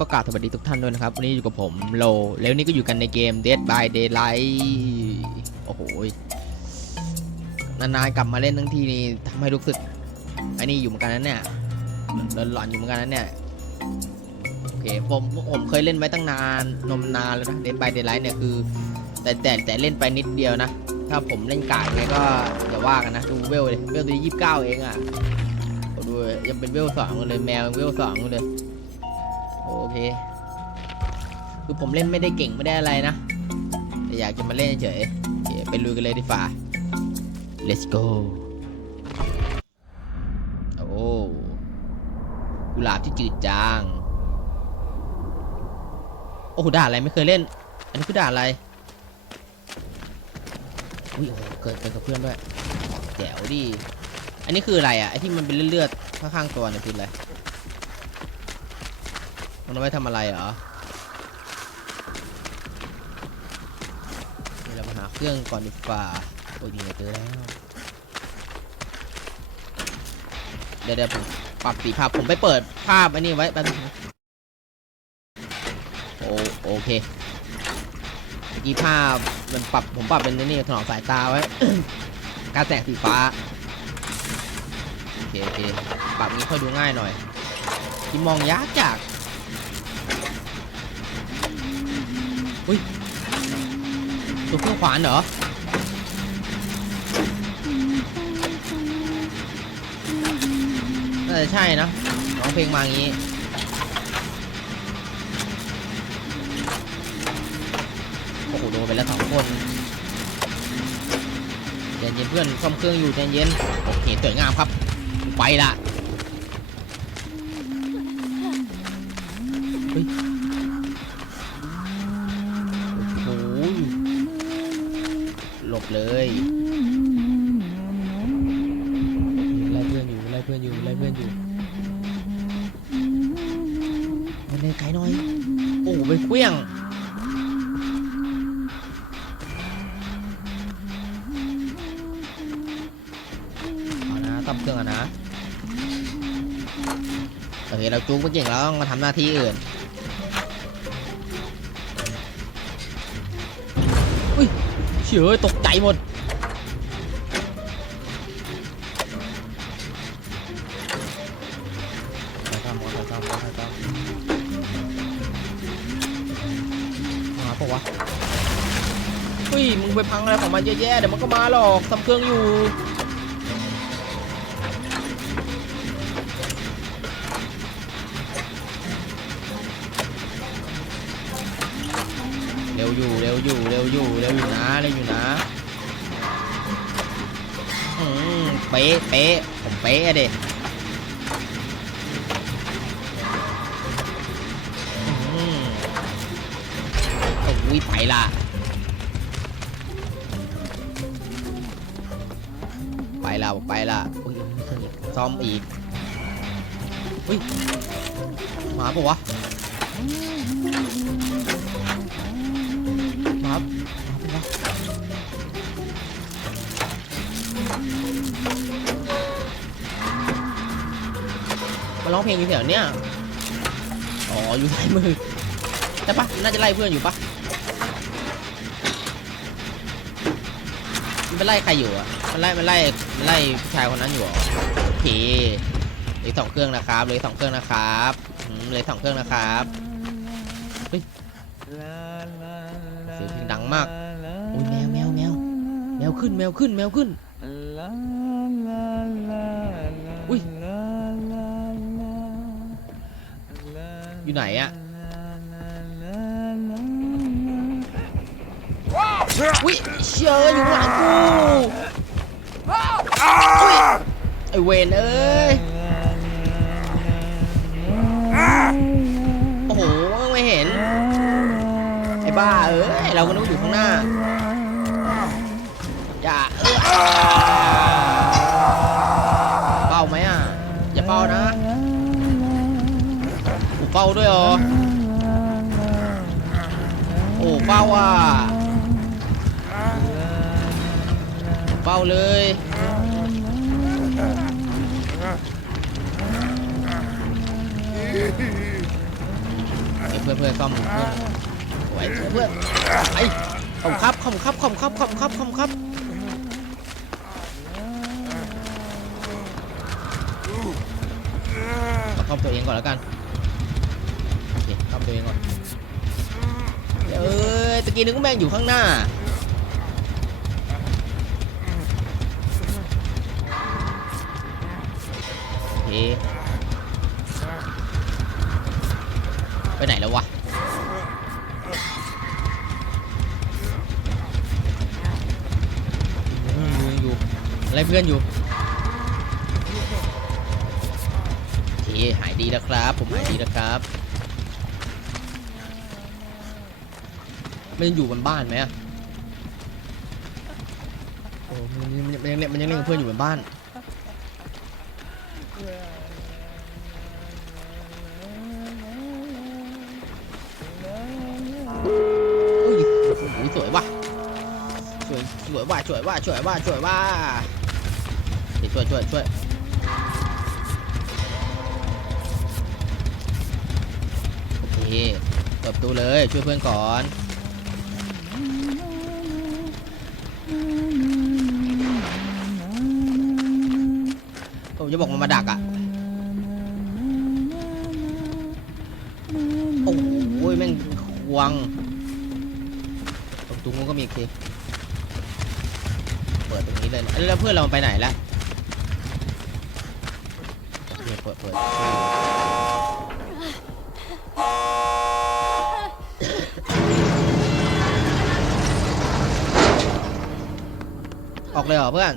ก็กราบสวัสดีทุกท่านด้วยนะครับ วันนี้อยู่กับผมโล แล้วนี่ก็อยู่กันในเกม Dead by Daylight โอ้โหนานๆกลับมาเล่นทั้งทีนี่ทำให้รู้สึกไอ้นี่อยู่เหมือนกันนะเนี่ยหลอนๆอยู่เหมือนกันนะเนี่ยโอเคผมผมเคยเล่นไว้ตั้งนานนมนานแล้วนะ Dead by Daylight เนี่ยคือ แต่แต่แต่เล่นไปนิดเดียวนะ ถ้าผมเล่นกากไงก็อย่าว่ากันนะดูเวลเลยเวลตัวยี่สิบเก้าเองอะดูยังเป็นเวลสองเลยแมวเวลสองเลย โอเค คือผมเล่นไม่ได้เก่งไม่ได้อะไรนะ แต่อยากจะมาเล่นเฉยโอเคไปลุยกันเลยดีฝ่า let's go โอ้กุหลาบที่จืดจาง โอ้โหด่าอะไรไม่เคยเล่น อันนี้คือด่าอะไร อุ้ยโอ้โหเกิดเกิดกับเพื่อนด้วยแจ๋วดิ อันนี้คืออะไรอะไอที่มันเป็นเลือดๆข้างๆตัวเนี่ยคืออะไร มันเอาไว้ทำอะไรเหรอเดี๋ยวเรามาหาเครื่องก่อนดีกว่าโอ้ยดีเจอแล้ว เดี๋ยวเดี๋ยวผมปรับสีภาพผมไปเปิดภาพอันนี้ไว้แป๊บนึงโอโอเคเมื่อกี้ภาพมันปรับผมปรับเป็นนี่ถนอมสายตาไว้ การแสงสีฟ้าโอเคโอเคปรับนี้ค่อยดูง่ายหน่อยที่มองยากจาก อุ้ยตัวเครื่องขวานเหรอน่าจะใช่นะร้องเพลงมาอย่างนี้โอ้โหโดนไปแล้วสองคนใจเย็นเพื่อนซ่อมเครื่องอยู่ใจเย็นโอเคสวยงามครับ ไปละ อนอยู่ไล่เพื่อนอยู่ไล่เพื่อนอยู่มันเลยไกลหน่อยโอ้โหไปเคลี้ยงเอานะต้อมเครื่องอะนะโอเคเราจูงก็เก่งแล้วมาทำหน้าที่อื่นเฉยตกใจหมด พังอะไรของมันเยอะแยะเดี๋ยวมันก็มาหรอกทำเครื่องอยู่เร็วอยู่เร็วอยู่เร็วอยู่เร็วอยู่นะเร็วอยู่นะอืมเป๊ะเป๊ะผมเป๊ะอะเด็อืมโอ้ยไปละ ละไปละอุ้ยซ่อมอีกอุ้ยมาปะวะครับมาร้องเพลงอยู่แถวเนี้ยอ๋ออยู่ซ้ายมือใช่ปะน่าจะไล่เพื่อนอยู่ปะมันไปไล่ใครอยู่อะมันไล่มันไล่มัน ไล่ผู้ชายคนนั้นอยู่เหรอโอเคเหลยสองเครื่องนะครับเหลยสองเครื่องนะครับอืมเหลยสองเครื่องนะครับเสียงเพลงดังมากโอ้ยแมวแมวแมวแมวขึ้นแมวขึ้นแมวขึ้นอุ้ยอยู่ไหนอะอุ้ยเชื่ออยู่หลังกู ไอเวนเอ้ย โอ้โหไม่เห็น ไอ้บ้าเอ้ย เราก็นึกว่าอยู่ข้างหน้า อย่าเออเป้าไหมอะ อย่าเป้านะโอ้เป้าด้วยเหรอ โอ้เป้าอะ เป้าเลยเพื่อนเพื่อนซ่อมเพื่อนสวยสวเพื่อนไอ้ขอบครับขอบครับขอบครับขอบครับขอบครับมาคอบตัวเองก่อนแล้วกันโอเคครอบตัวเองก่อนเอ้ยตะกี้นึกว่าแม่งอยู่ข้างหน้า ไปไหนแล้ววะอยู่อยู่อะไรเพื่อนอยู่โอเคหายดีแล้วครับ ผมหายดีแล้วครับ มันยังอยู่บนบ้านไหมอะโอ้มันยังมันยังเล่นมันยังเล่นกับเพื่อนอยู่บนบ้าน อุ้ยโอ้โหสวยว่ะสวยสวยว่ะสวยว่ะสวยว่ะสวยว่ะเดี๋ยวช่วยช่วยช่วยโอเคเปิดประตูเลยช่วยเพื่อนก่อน ผมจะบอกมันมาดักอะ โอ้ยแม่งควง ตรงตรงนู้นก็มีอีกทีเปิดตรงนี้เลยนะแล้วเพื่อนเราไปไหนละเปิดเปิดออกเลยเหรอเพื่อน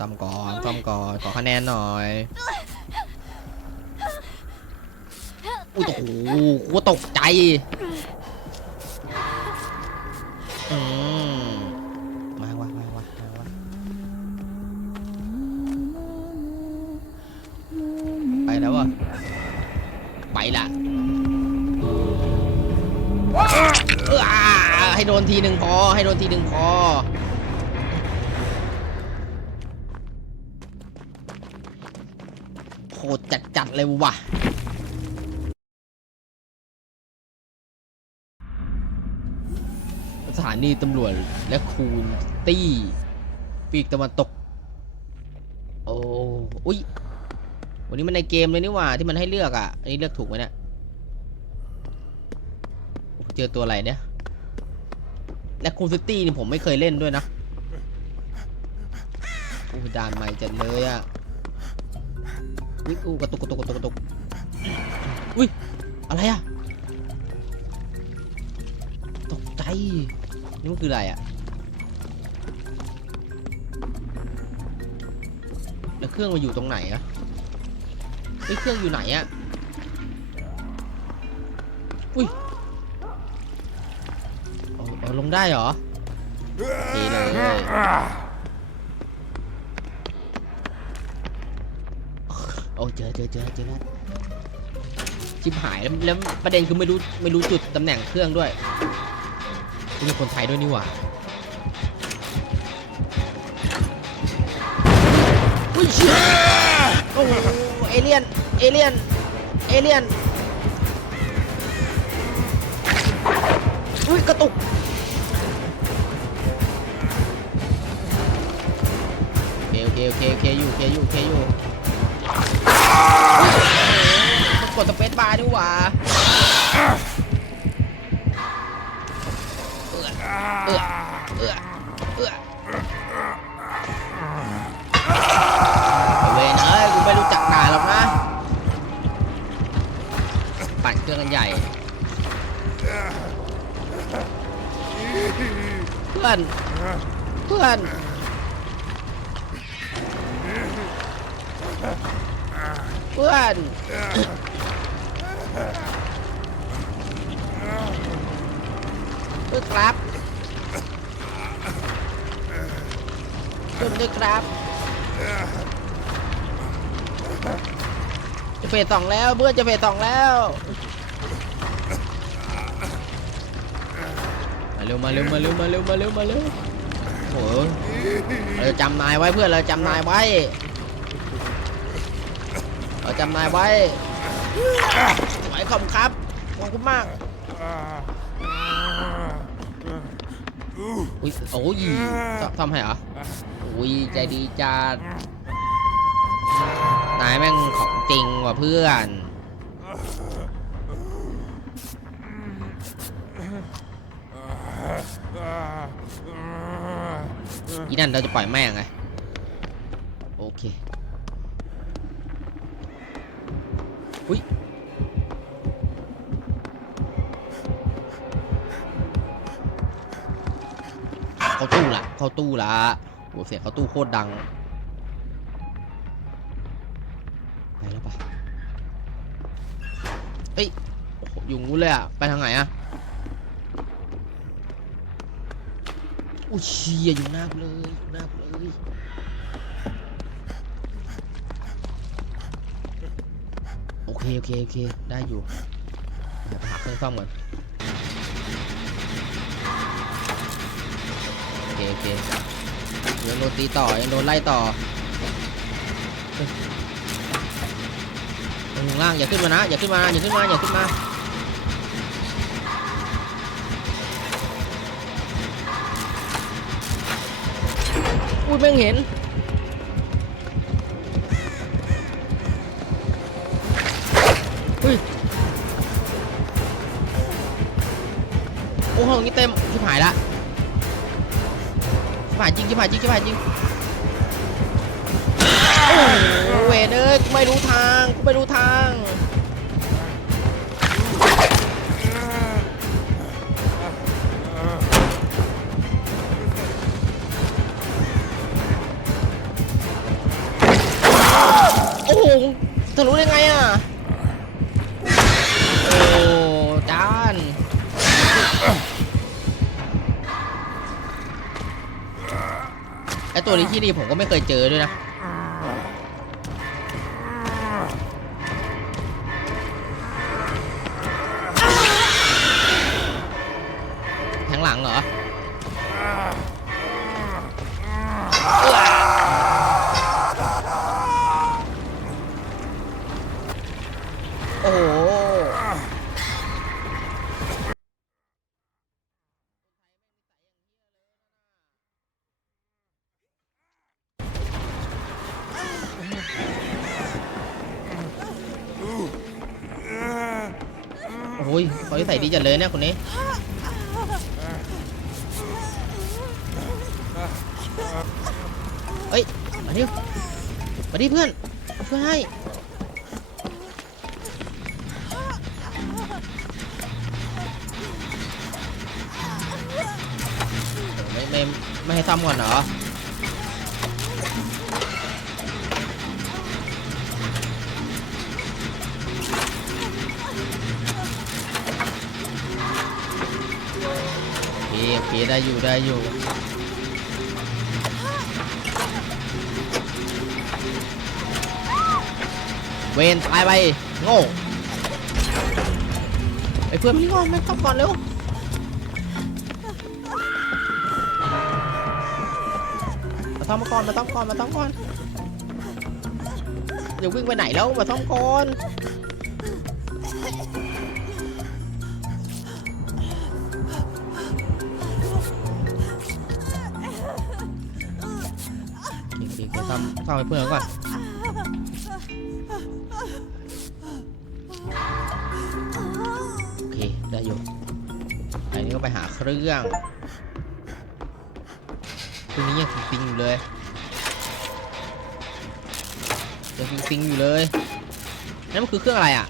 ตำ ก่อนตำก่อนขอคะแนนหน่อยอุ้ยโอ้โหกูตกใจอืมมาวะมาวะมาวะไปแล้ววะไปละให้โดนทีหนึ่งพอให้โดนทีหนึ่งพอ จัดเลยว่ะสถานีตำรวจและคูนตี้ ปีกตะวันตก โอ้อุ้ยวันนี้มันในเกมเลยนี่หว่า ที่มันให้เลือกอะ อันนี้เลือกถูกไหมเนี่ยเจอตัวอะไรเนี่ย และคูนซิตี้นี่ผมไม่เคยเล่นด้วยนะโอ้ด่านใหม่จัดเลยอะ อุ้ยอู้กระตุกกระตุกกระตุกกระตุกอุ้ยอะไรอะตกใจนี่มันคืออะไรอะแล้วเครื่องมันอยู่ตรงไหนอะเฮ้ยเครื่องอยู่ไหนอะอุ้ยเอาลงได้เหรอดีเลย อ้เจอเจอเจอเจอแล้วชิบหายแล้วแล้วประเด็นคือไม่รู้ไม่รู้จุดตำแหน่งเครื่องด้วยมีคนไทยด้วยนี่หว่าอุ้ยเชี่ยโอ้โหเอเลี่ยนเอเลี่ยนเอเลี่ยนอุ้ยกระตุกโอเคโอเคโอเคโอเคอยู่โอเคอยู่โอเคอยู่ มันกดสเปซบาร์ดีกว่าเอื้อเอื้อเอื้ออ้เวนเอ้ยกูไม่รู้จักนายหรอกนะ ปั่นเครื่องกันใหญ่ เพื่อน เพื่อน เพื่อนเพื่อนครับช่วยผมด้วยครับจะเฟสสองแล้วเพื่อนจะเฟสสองแล้วมาเร็วมาเร็วมาเร็วมาเร็วมาเร็วมาเร็วโอ้โหเราจำนายไว้เพื่อนเราจำนายไว้ จำนายไว้ขอบคุณครับ ขอบคุณมาก อุ้ยโอ้ยซ่อมให้เหรอ อุ้ยใจดีจัด นายแม่งของจริงว่ะเพื่อนอีนั่นเราจะปล่อยแม่งไง โอเค อุ้ยเข้าตู้ละเข้าตู้ละโหเสียงเข้าตู้โคตรดัง ไปแล้วปะเอ้ยอยู่งู้นเลยอะไปทางไหนอะอุ้ยเชียอยู่หน้ากูเลยอยู่หน้ากูเลย โอ เคโอเคโอเคได้อยู่เดี๋ยวไปหาเครื่องซ่อมก่อนโอเคโอเคยังโดนตีต่อยังโดนไล่ต่อลงข้างล่างอย่าขึ้นมานะอย่าขึ้นมาอย่าขึ้นมาอย่าขึ้นมาอุ้ยแม่งเห็น เฮ้ย โอ้ห้องนี้เต็มชิบหายละชิบหายจริงชิบหายจริงชิบหายจริงโอ้โหเวรเอ้ยกูไม่รู้ทางกูไม่รู้ทางโอ้โหจะรู้ได้ไงอะ ตัวนี้ที่นี่ผมก็ไม่เคยเจอด้วยนะ ส่ดีจัดเลยเนี่ยคนนี้เอ้ยมาดิมาดิเพื่อนเพื่อให้ไม่ไม่ไม่ให้ซ่อมก่อนเหรอ ได้อยู่ได้อยู่เวนตายไปโง่ไอ้เพื่อนพี่ก่อนไม่ต้องก่อนเร็วมาซ่อมมาก่อนมาซ่อมก่อนมาซ่อมก่อนอย่าวิ่งไปไหนแล้วมาซ่อมก่อน โอเคซ่อมซ่อมให้เพื่อนก่อนโอเคได้อยู่อันนี้ก็ไปหาเครื่องตัวนี้ยังฟิงๆอยู่เลยยังฟิงๆอยู่เลยนั่นมันคือเครื่องอะไรอะ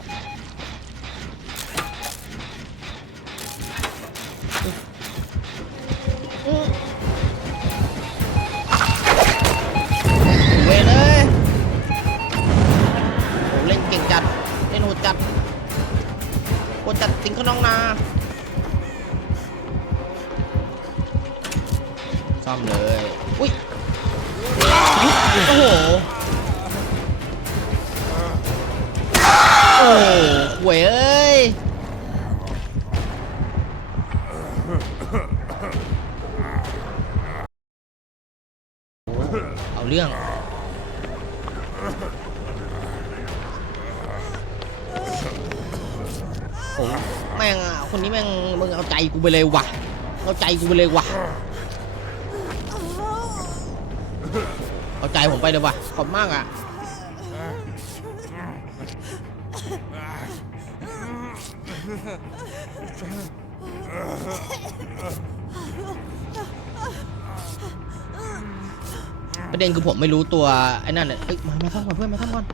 อมเลย อุ้ย โอ้โห โอ้โหหวยเอ้ย เอาเรื่องโโหแม่งอะคนนี้แม่งมึงเอาใจกูไปเลยว่ะ เอาใจกูไปเลยว่ะ เอาใจผมไปเลยว่ะขอบมากอะประเด็นคือผมไม่รู้ตัวไอ้นั่นเลยมามาทำก่อนเพื่อนมาทำก่อน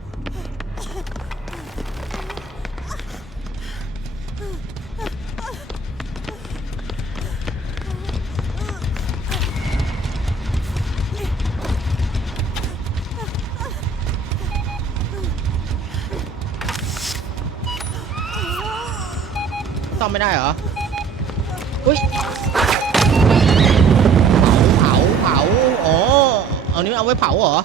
มไม่ได้เหรอ อุ้ย เผา เผา อ๋อ เอานี้เอาไว้เผาเหรอ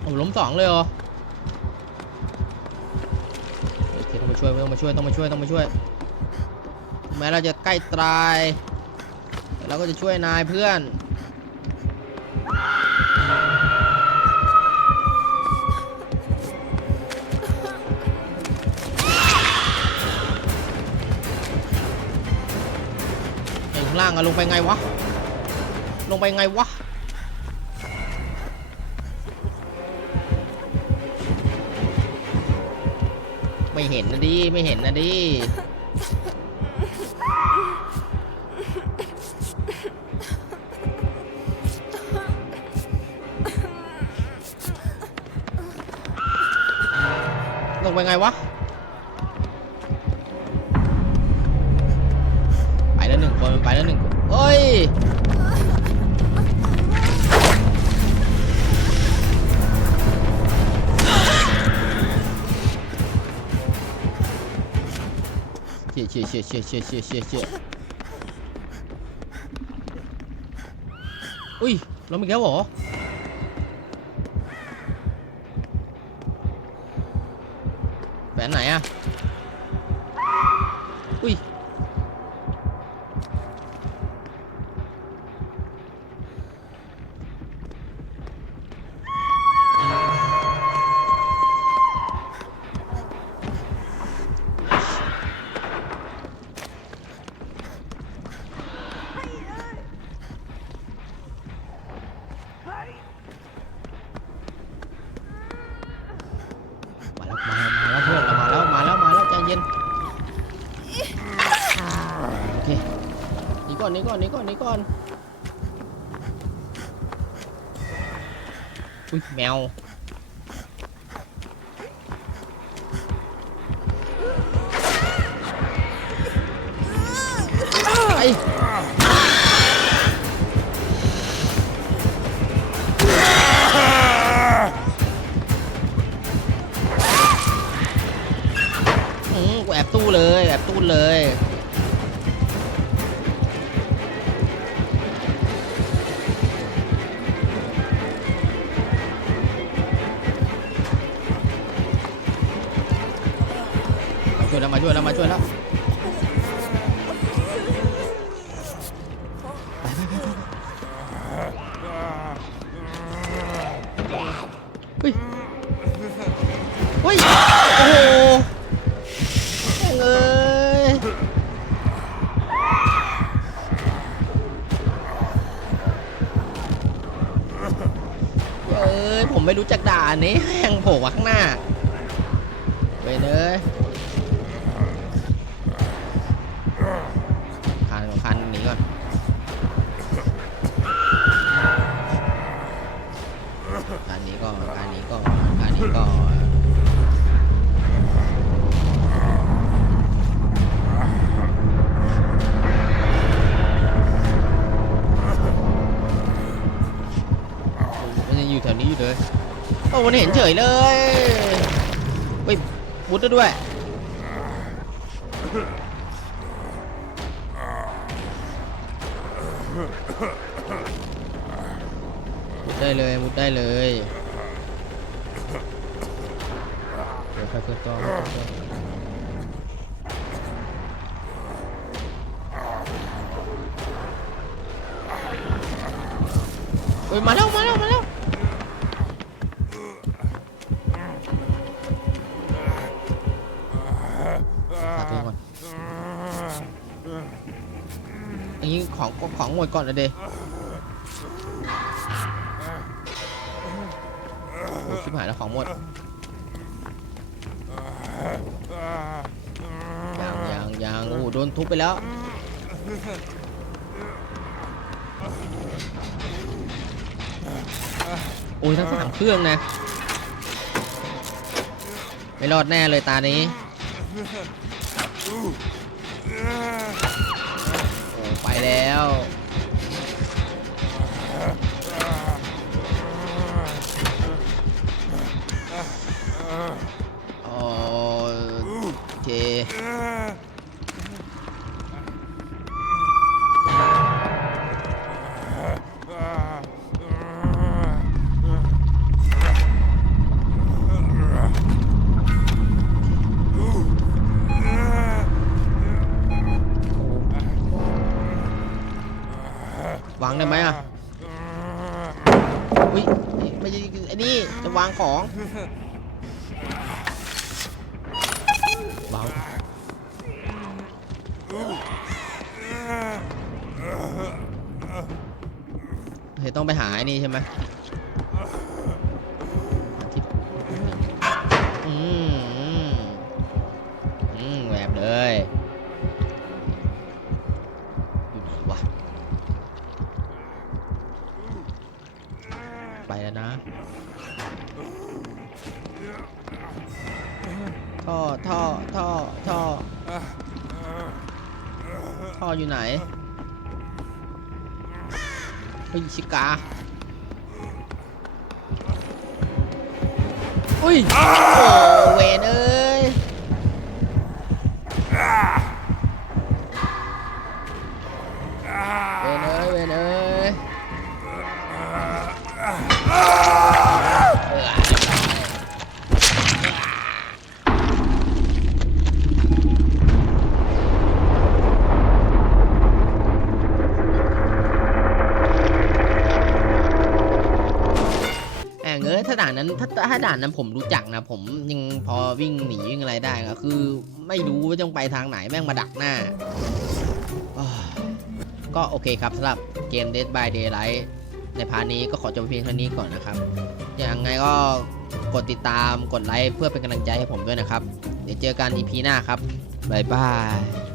โอ้ล้มสองเลยเหรอโอเคต้องมาช่วยต้องมาช่วยต้องมาช่วยต้องมาช่วยแม้เราจะใกล้ตายเราก็จะช่วยนายเพื่อนางอะลงไปไงวะ ลงไปไงวะ ไม่เห็นนะดิ ไม่เห็นนะดิ ลงไปไงวะ shit. Ui, nó mình kéo bỏ. Này à? ก่อนหนีก่อนหนีก่อนหนีก่อนอุ้ยแมว แล้วมาช่วยแล้วมาช่วยแล้วไปไปไปเฮ้ยเฮ้ย โอ้โหเอ้ยเอ้ย ผมไม่รู้จักด่าอันนี้แม่งโผล่ข้างหน้าไปเลย นเห็นเฉยเลยไปมุดได้วย มุดได้เลย มุดได้เลยเดี๋ยวใค่อยๆตัวค่อยๆตัว ปก่อนอันนี้ของของหมดก่อนเลยเดโอ้ชิบหายแล้วของหมดยังยังยังโอ้โดนทุบไปแล้วโอ้ยทั้งสามเครื่องนะ ไม่รอดแน่เลยตานี้ โอ้ไปแล้วโอเค อืมอืมอืมแบบเลยอยู่ไหนวะ ไปแล้วนะ ท่อ ท่อ ท่อ ท่อ ท่ออยู่ไหนเฮ้ยชิกา อุ้ยโอ้เวนเอ้ ถ้าด่านนั้นผมรู้จักนะ ผมยังพอวิ่งหนีวิ่งอะไรได้ก็คือ ไม่รู้ว่าต้องไปทางไหนแม่งมาดักหน้า ก็โอเคครับสำหรับเกม Dead by Daylight ในพาร์ทนี้ก็ขอจบเพียงเท่านี้ก่อนนะครับยังไงก็กดติดตามกดไลค์เพื่อเป็นกำลังใจให้ผมด้วยนะครับ เดี๋ยวเจอกัน EP หน้าครับ บ๊ายบาย